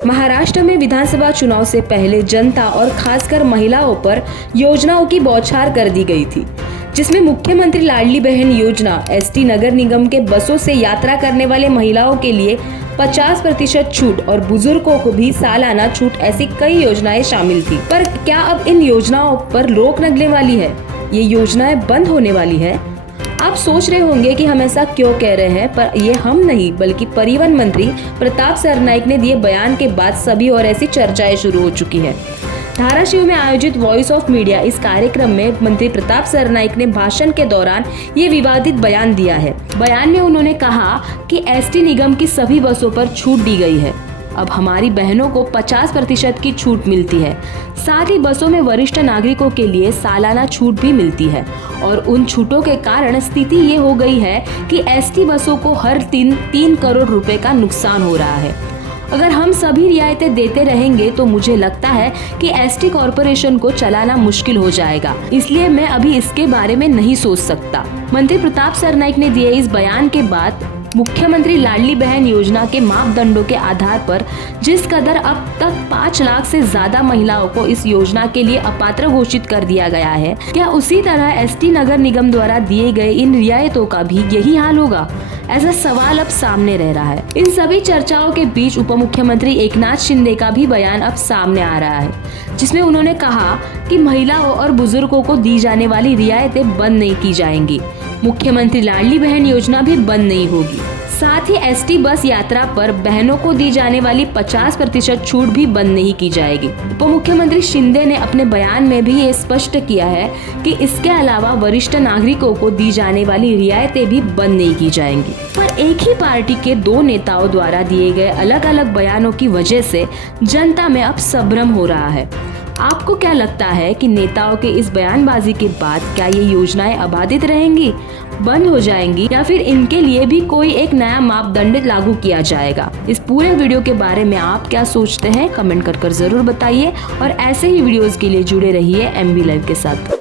महाराष्ट्र में विधानसभा चुनाव से पहले जनता और खासकर महिलाओं पर योजनाओं की बौछार कर दी गई थी, जिसमें मुख्यमंत्री लाडली बहन योजना, एसटी नगर निगम के बसों से यात्रा करने वाले महिलाओं के लिए 50% छूट और बुजुर्गों को भी सालाना छूट, ऐसी कई योजनाएं शामिल थी। पर क्या अब इन योजनाओं पर रोक लगने वाली है? ये योजनाएं बंद होने वाली है? आप सोच रहे होंगे कि हम ऐसा क्यों कह रहे हैं, पर ये हम नहीं बल्कि परिवहन मंत्री प्रताप सरनाइक ने दिए बयान के बाद सभी और ऐसी चर्चाएं शुरू हो चुकी है। धाराशिव में आयोजित वॉइस ऑफ मीडिया इस कार्यक्रम में मंत्री प्रताप सरनाइक ने भाषण के दौरान ये विवादित बयान दिया है। बयान में उन्होंने कहा कि एसटी निगम की सभी बसों पर छूट दी गई है। अब हमारी बहनों को 50% की छूट मिलती है। साथ ही बसों में वरिष्ठ नागरिकों के लिए सालाना छूट भी मिलती है और उन छूटों के कारण स्थिति ये हो गई है कि एसटी बसों को हर 3 करोड़ रुपए का नुकसान हो रहा है। अगर हम सभी रियायतें देते रहेंगे तो मुझे लगता है कि एसटी कॉरपोरेशन को चलाना मुश्किल हो जाएगा, इसलिए मैं अभी इसके बारे में नहीं सोच सकता। मंत्री प्रताप सरनाइक ने दिए इस बयान के बाद मुख्यमंत्री लाडली बहन योजना के मापदंडों के आधार पर जिस कदर अब तक 5 लाख से ज्यादा महिलाओं को इस योजना के लिए अपात्र घोषित कर दिया गया है, क्या उसी तरह एसटी नगर निगम द्वारा दिए गए इन रियायतों का भी यही हाल होगा? ऐसा सवाल अब सामने रह रहा है। इन सभी चर्चाओं के बीच उप मुख्यमंत्री एकनाथ शिंदे का भी बयान अब सामने आ रहा है, जिसमें उन्होंने कहा कि महिलाओं और बुजुर्गों को दी जाने वाली रियायतें बंद नहीं की जाएंगी। मुख्यमंत्री लाडली बहन योजना भी बंद नहीं होगी। साथ ही एसटी बस यात्रा पर बहनों को दी जाने वाली 50% छूट भी बंद नहीं की जाएगी। उप मुख्यमंत्री शिंदे ने अपने बयान में भी ये स्पष्ट किया है कि इसके अलावा वरिष्ठ नागरिकों को दी जाने वाली रियायतें भी बंद नहीं की जाएंगी। पर एक ही पार्टी के 2 नेताओं द्वारा दिए गए अलग अलग बयानों की वजह से जनता में अब संभ्रम हो रहा है। आपको क्या लगता है कि नेताओं के इस बयानबाजी के बाद क्या ये योजनाएं अबाधित रहेंगी, बंद हो जाएंगी, या फिर इनके लिए भी कोई एक नया मापदंड लागू किया जाएगा? इस पूरे वीडियो के बारे में आप क्या सोचते हैं, कमेंट कर जरूर बताइए और ऐसे ही वीडियोस के लिए जुड़े रहिए MB लाइव के साथ।